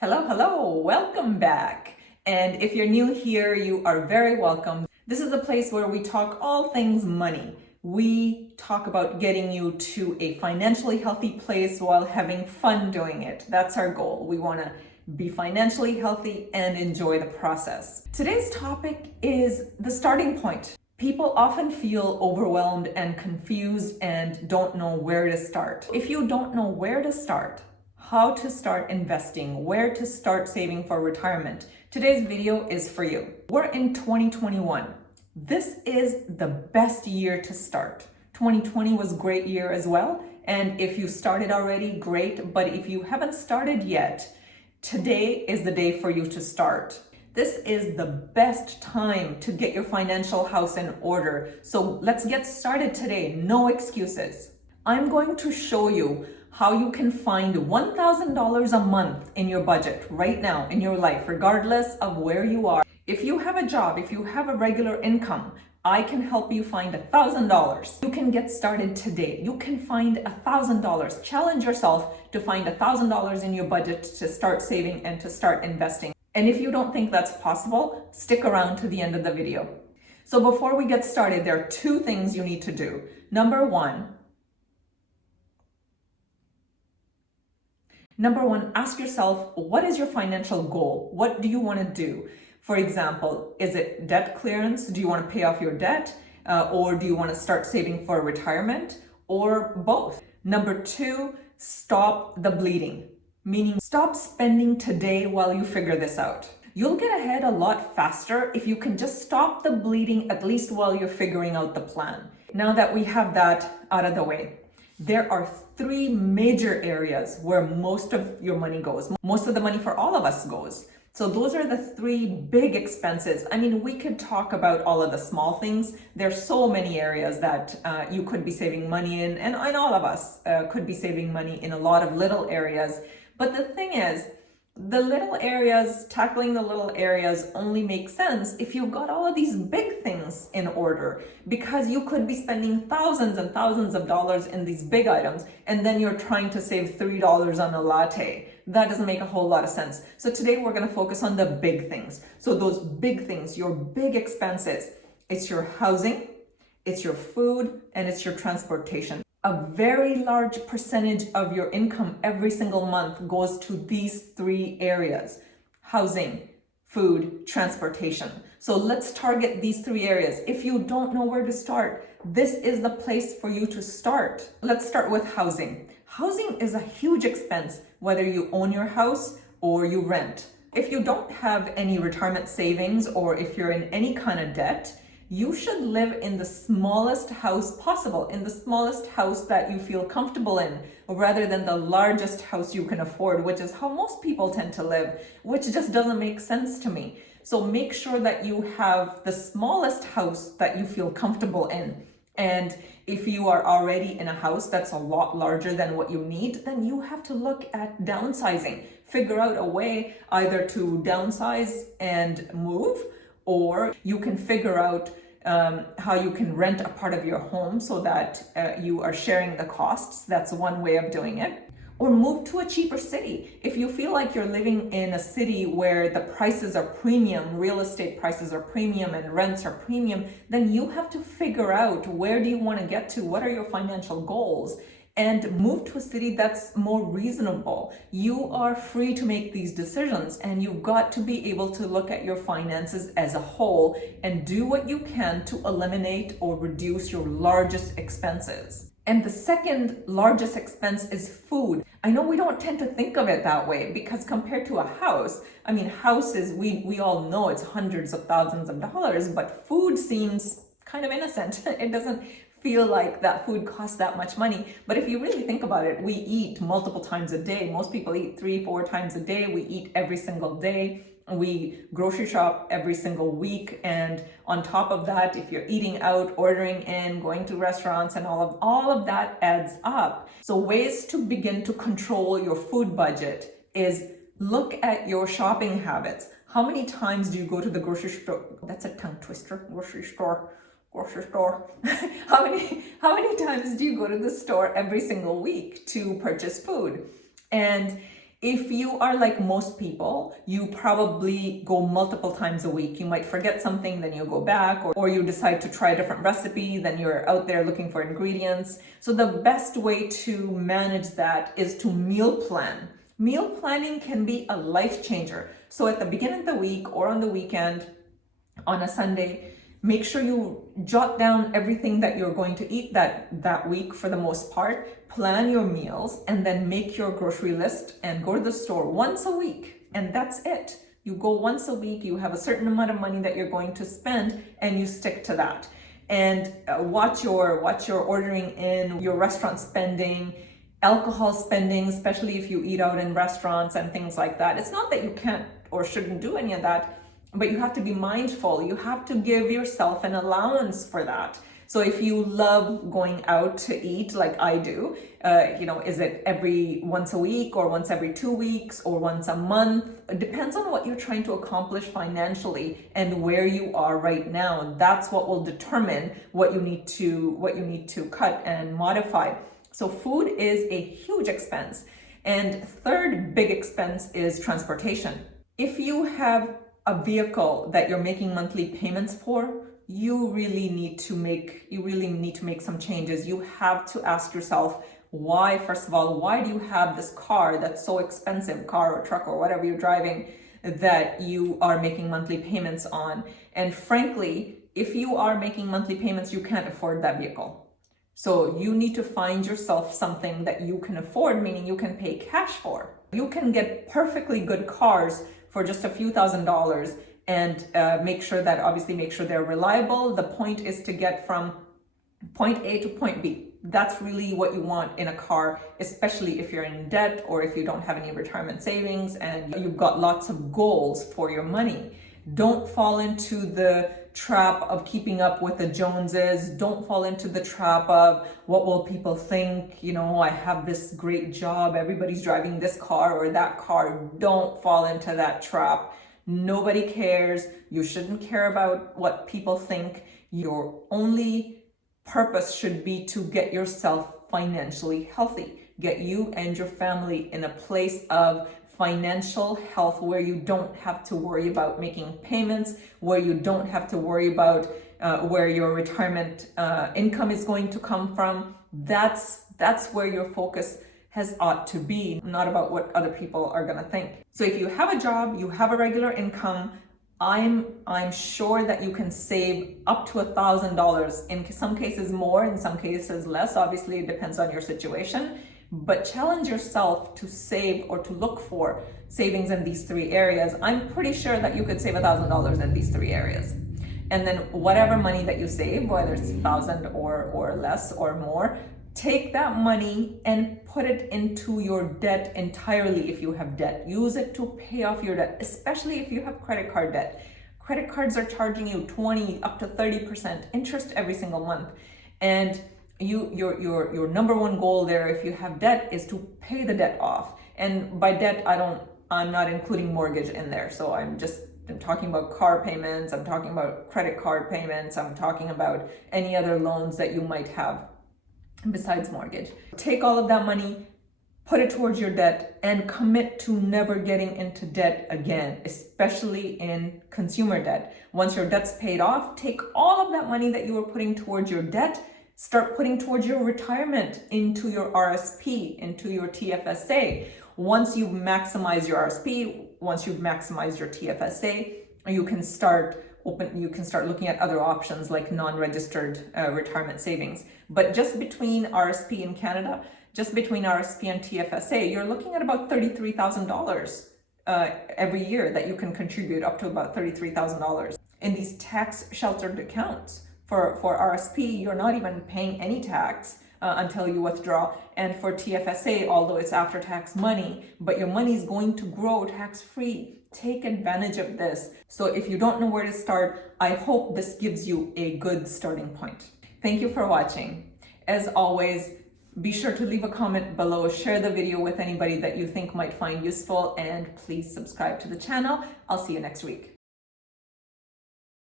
Hello, welcome back. And if you're new here, you are very welcome. This is a place where we talk all things money. We talk about getting you to a financially healthy place while having fun doing it. That's our goal. We want to be financially healthy and enjoy the process. Today's topic is the starting point. People often feel overwhelmed and confused and don't know where to start. If you don't know where to start, how to start investing, where to start saving for retirement, today's video is for you. We're in 2021. This is the best year to start. 2020 was a great year as well. And if you started already, great. But if you haven't started yet, today is the day for you to start. This is the best time to get your financial house in order. So let's get started today. No excuses. I'm going to show you how you can find $1,000 a month in your budget right now in your life, regardless of where you are. If you have a job, if you have a regular income, I can help you find $1,000. You can get started today. You can find $1,000. Challenge yourself to find $1,000 in your budget to start saving and to start investing. And if you don't think that's possible, stick around to the end of the video. So before we get started, there are two things you need to do. Number one, ask yourself, what is your financial goal? What do you want to do? For example, is it debt clearance? Do you want to pay off your debt? Or do you want to start saving for retirement? Or both? Number two, stop the bleeding. Meaning stop spending today while you figure this out. You'll get ahead a lot faster if you can just stop the bleeding, at least while you're figuring out the plan. Now that we have that out of the way, there are three major areas where most of your money goes. Most of the money for all of us goes. So those are the three big expenses. I mean, we could talk about all of the small things. There's so many areas that you could be saving money in, and all of us could be saving money in a lot of little areas. But the thing is, tackling the little areas only makes sense if you've got all of these big things in order, because you could be spending thousands and thousands of dollars in these big items, and then you're trying to save $3 on a latte. That doesn't make a whole lot of sense. So today we're going to focus on the big things. So those big things, your big expenses, it's your housing, it's your food, and it's your transportation. A very large percentage of your income every single month goes to these three areas: housing, food, transportation. So let's target these three areas. If you don't know where to start, this is the place for you to start. Let's start with housing. Housing is a huge expense, whether you own your house or you rent. If you don't have any retirement savings, or if you're in any kind of debt, you should live in the smallest house possible, in the smallest house that you feel comfortable in, rather than the largest house you can afford, which is how most people tend to live, which just doesn't make sense to me. So make sure that you have the smallest house that you feel comfortable in. And if you are already in a house that's a lot larger than what you need, then you have to look at downsizing. Figure out a way either to downsize and move, or you can figure out how you can rent a part of your home so that you are sharing the costs. That's one way of doing it. Or move to a cheaper city. If you feel like you're living in a city where the prices are premium, real estate prices are premium and rents are premium, then you have to figure out, where do you want to get to? What are your financial goals? And move to a city that's more reasonable. You are free to make these decisions, and you've got to be able to look at your finances as a whole and do what you can to eliminate or reduce your largest expenses. And the second largest expense is food. I know we don't tend to think of it that way, because compared to a house, I mean, houses, we all know it's hundreds of thousands of dollars, but food seems kind of innocent. It doesn't feel like that food costs that much money. But if you really think about it, we eat multiple times a day. Most people eat 3-4 times a day. We eat every single day. We grocery shop every single week. And on top of that, if you're eating out, ordering in, going to restaurants, and all of that adds up. So ways to begin to control your food budget is look at your shopping habits. How many times do you go to the grocery store? That's a tongue twister. Grocery store. How many times do you go to the store every single week to purchase food? And If you are like most people, you probably go multiple times a week. You might forget something, then you go back, or you decide to try a different recipe, then you're out there looking for ingredients. So the best way to manage that is to meal plan. Meal planning can be a life changer. So at the beginning of the week or on the weekend, on a Sunday, make sure you jot down everything that you're going to eat that week for the most part. Plan your meals and then make your grocery list and go to the store once a week. And that's it. You go once a week, you have a certain amount of money that you're going to spend and you stick to that. And watch your ordering in, your restaurant spending, alcohol spending, especially if you eat out in restaurants and things like that. It's not that you can't or shouldn't do any of that, but you have to be mindful. You have to give yourself an allowance for that. So if you love going out to eat like I do, is it once a week or once every 2 weeks or once a month? It depends on what you're trying to accomplish financially and where you are right now. That's what will determine what you need to cut and modify. So food is a huge expense. And third big expense is transportation. If you have a vehicle that you're making monthly payments for, you really need to make some changes. You have to ask yourself why, first of all, why do you have this car that's so expensive, car or truck or whatever you're driving, that you are making monthly payments on? And frankly, if you are making monthly payments, you can't afford that vehicle. So you need to find yourself something that you can afford, meaning you can pay cash for. You can get perfectly good cars for just a few $1,000s and make sure they're reliable. The point is to get from point A to point B. That's really what you want in a car, especially if you're in debt or if you don't have any retirement savings and you've got lots of goals for your money. Don't fall into the trap of keeping up with the Joneses. Don't fall into the trap of what will people think, I have this great job, everybody's driving this car or that car. Don't fall into that trap. Nobody cares. You shouldn't care about what people think. Your only purpose should be to get yourself financially healthy. Get you and your family in a place of financial health where you don't have to worry about making payments, where you don't have to worry about where your retirement income is going to come from. That's where your focus ought to be, not about what other people are going to think. So if you have a job, you have a regular income, I'm sure that you can save up to $1,000. In some cases more, in some cases less. Obviously, it depends on your situation. But challenge yourself to save or to look for savings in these three areas. I'm pretty sure that you could save $1,000 in these three areas. And then whatever money that you save, whether it's 1,000 or less or more, take that money and put it into your debt entirely. If you have debt, use it to pay off your debt, especially if you have credit card debt. Credit cards are charging you 20 up to 30% interest every single month. And your number one goal there, if you have debt, is to pay the debt off. And by debt, I'm not including mortgage in there. So I'm talking about car payments, I'm talking about credit card payments, I'm talking about any other loans that you might have besides mortgage. Take all of that money, put it towards your debt, and commit to never getting into debt again, especially in consumer debt. Once your debt's paid off, take all of that money that you were putting towards your debt, start putting towards your retirement, into your RSP, into your TFSA. Once you've maximized your RSP, once you've maximized your TFSA, you can start looking at other options like non-registered retirement savings. But just between RSP in Canada, just between RSP and TFSA, you're looking at about $33,000 every year that you can contribute, up to about $33,000 in these tax sheltered accounts. For RSP, you're not even paying any tax until you withdraw. And for TFSA, although it's after-tax money, but your money is going to grow tax-free. Take advantage of this. So if you don't know where to start, I hope this gives you a good starting point. Thank you for watching. As always, be sure to leave a comment below, share the video with anybody that you think might find useful, and please subscribe to the channel. I'll see you next week.